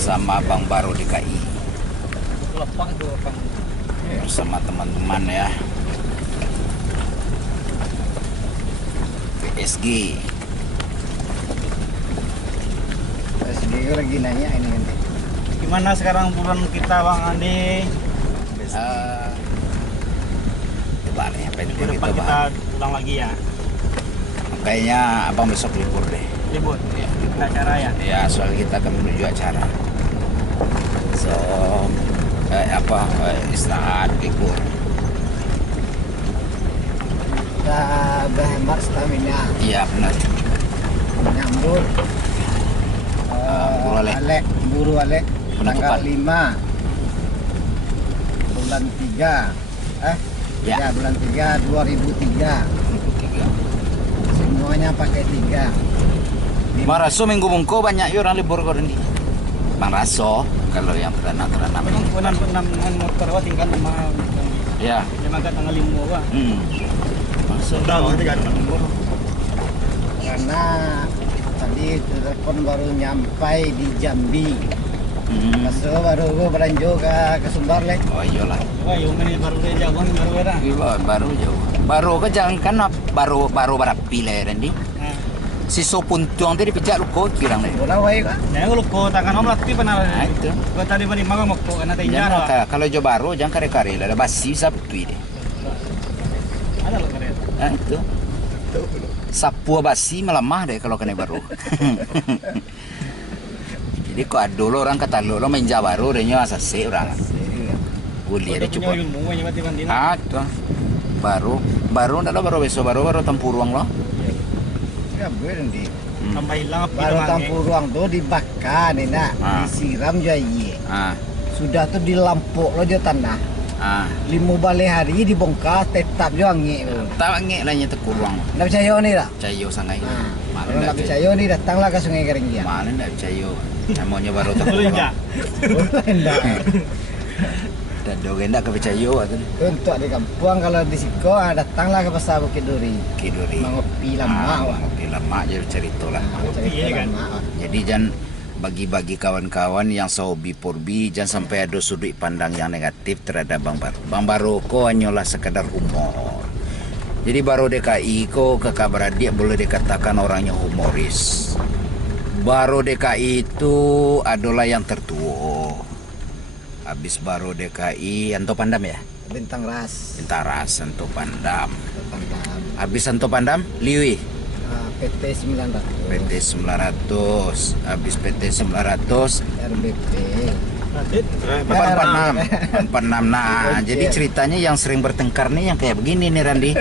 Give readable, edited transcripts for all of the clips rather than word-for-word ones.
bersama Bang Baro DKI. Bersama teman-teman ya. PSG. PSG lagi nanya ini nanti. Gimana sekarang bulan kita Bang Andi? Coba nih apa yang Minggu depan kita kita bahas. pulang lagi ya. Kayaknya abang besok libur deh. Libur. Ya, Kita acara ya. ya soal kita akan menuju acara. So istirahat libur. Kita berhemat stamina. Iya benar. Nyambut Buru Alek. Buru Alek Penutupan. tanggal 5 bulan 3 Ya. ya bulan 3 2003 semuanya pakai 3. Bang Raso minggu mungko banyak orang libur kau ini. Bang Raso kalau yang ternak-ternak Memang punan dengan motor wah tinggal sama ya. yang agak tanggal 5 wah. Masuk. Karena tadi telepon baru nyampai di Jambi. Masuk baru gue beranjak ke Sumbar lek. Oh iyalah. Wah, yung ini baru dia jauh baru ada. Baru jauh. Baru ke jangan kan baru berapi lah Randy. Nah, Si sopun tuang tadi pijak lu kau kirang deh. Bola wae kan. ya kalau ko tangan om latih benar. Nah itu. Ko tadi bani maga mo ko ana Jangan tinjara. kalau jauh baru jangan kare-kare lah basi sapi deh. Ada lo kare. Nah itu. Sapu basi melemah deh kalau kena baru. Jadi kok ada lo orang kata lo main Jawa baru dehnya asase orang. Boleh ada coba. Ilmu nya mati bandina. Ah tuh. Baru ndak lo baru besok baru tampuruang lo. Ya bener di. Tambah hilang api Baru doang, tampur ruang tuh dibakar nih nak, Ah. disiram jaya. Ah, Sudah tuh dilampok lo jo tanah. ah. 5 balik hari dibongkar tetap jo angin. Tak ngek lah nya tekuruang. Nggak percaya nih lah. Cayo sangai. Nah, Mana kalau nggak percaya nih datanglah ke Sungai Keringgian. Mana ndak cayo. Namanya baru Boleh tekuruang. enggak? Enggak. Dan dogen ndak kepercaya atuh. Untuk di kampung kalau di Siko datanglah ke pasar Bukit Duri. Kiduri. Mengopi lama. Wak. Ngopi lama je cerita lah. Cerita iya kan? lama, Wak. Jadi jangan bagi-bagi kawan-kawan yang sehobi porbi jangan sampai ada sudut pandang yang negatif terhadap Bang Baro. Bang Baro ko hanyalah sekedar humor. Jadi Baro DKI ko kakak beradik boleh dikatakan orangnya humoris. Baro DKI itu adalah yang tertua. Habis Baro DKI Anto Pandam ya? Bintang Ras. Bentaras Anto Pandam. Tentang Habis Anto Pandam Liwi. PT 900. PT 900. Habis PT 900 RBP. Radit. 446. 446. Nah, jadi ceritanya yang sering bertengkar nih yang kayak begini nih Randi.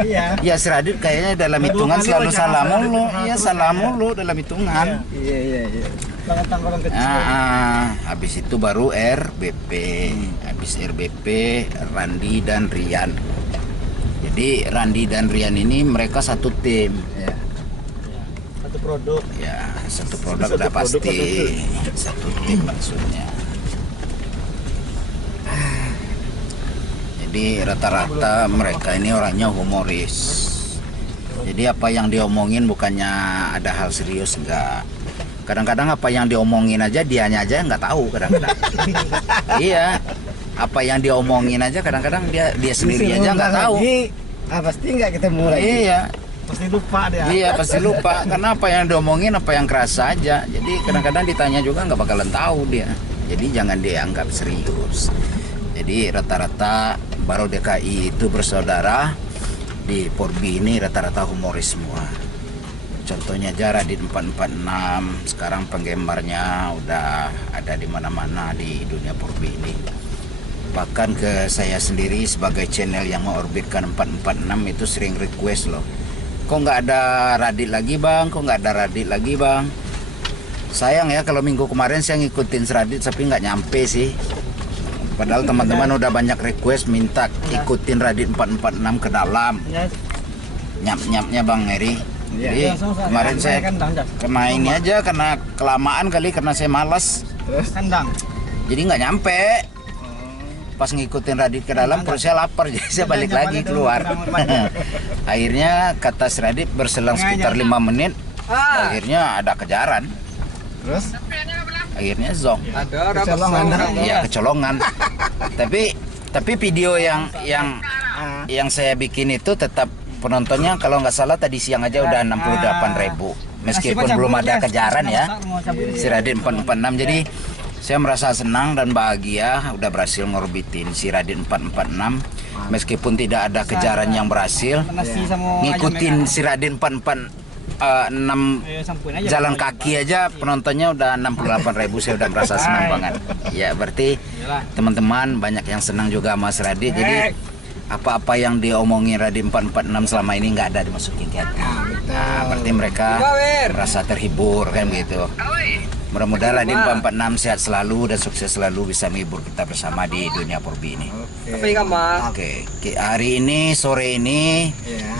Iya. Ya si Radit kayaknya dalam hitungan kali selalu aja. salah mulu. Iya salah mulu dalam hitungan. Iya. Tangan tanggolan kecil. Habis itu baru RBP. Habis RBP Randi dan Rian. Jadi Randi dan Rian ini mereka satu tim. Ya. Satu produk. Ya, satu produk Satu udah produk pasti. atau Satu tim maksudnya. Jadi rata-rata mereka ini orangnya humoris. Jadi apa yang diomongin bukannya ada hal serius enggak. Kadang-kadang apa yang diomongin aja dianya aja nggak tahu kadang-kadang. Iya. Apa yang diomongin aja kadang-kadang dia sendiri aja nggak tahu. Pasti nggak ketemu lagi. Iya. Pasti lupa dia. Iya pasti lupa karena apa yang diomongin apa yang kerasa aja. Jadi kadang-kadang ditanya juga nggak bakalan tahu dia. Jadi jangan dianggap serius. Jadi rata-rata Baro DKI itu bersaudara di Porbi ini rata-rata humoris semua. Contohnya aja Radit 446 sekarang penggemarnya udah ada di mana-mana di dunia Porbi ini. Bahkan ke saya sendiri sebagai channel yang mengorbitkan 446 itu sering request loh. Kok nggak ada Radit lagi bang? Kok nggak ada Radit lagi bang? Sayang ya kalau minggu kemarin saya ngikutin Radit tapi nggak nyampe sih. Padahal teman-teman udah banyak request minta ikutin Radit 446 ke dalam. Ya, Nyap-nyapnya Bang Eri. Iya. Jadi kemarin saya kandang. kena ini aja karena kelamaan kali karena saya malas. Terus Kandang. Jadi nggak nyampe. Pas ngikutin Radit ke dalam perut saya lapar jadi saya balik lagi keluar. Akhirnya kata si Radit berselang sekitar 5 menit. Akhirnya ada kejaran. terus akhirnya zonk. Ada Kecolongan. Ya kecolongan. tapi video yang saya bikin itu tetap penontonnya kalau nggak salah tadi siang aja udah 68.000. Meskipun belum ada kejaran ya. Si Radit 446. Jadi saya merasa senang dan bahagia udah berhasil ngorbitin si Radit 446. Meskipun tidak ada kejaran yang berhasil, ngikutin si Radit 446 jalan kaki aja penontonnya udah 68.000. Saya udah merasa senang banget. Ya berarti teman-teman banyak yang senang juga sama Mas Radit. Jadi apa-apa yang diomongin Radit 446 selama ini nggak ada dimasukin ke hati. Nah, berarti mereka merasa terhibur kan gitu. Mudah-mudahan Radit 446 sehat selalu dan sukses selalu bisa menghibur kita bersama di dunia Purbi ini. Oke, hari ini sore ini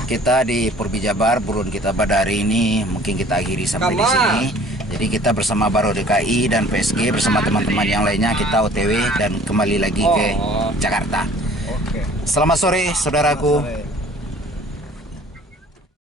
kita di Purbi Jabar, burun kita pada hari ini mungkin kita akhiri sampai di sini. Jadi kita bersama Baro DKI dan PSG bersama teman-teman yang lainnya kita OTW dan kembali lagi ke Jakarta. Selamat sore saudaraku.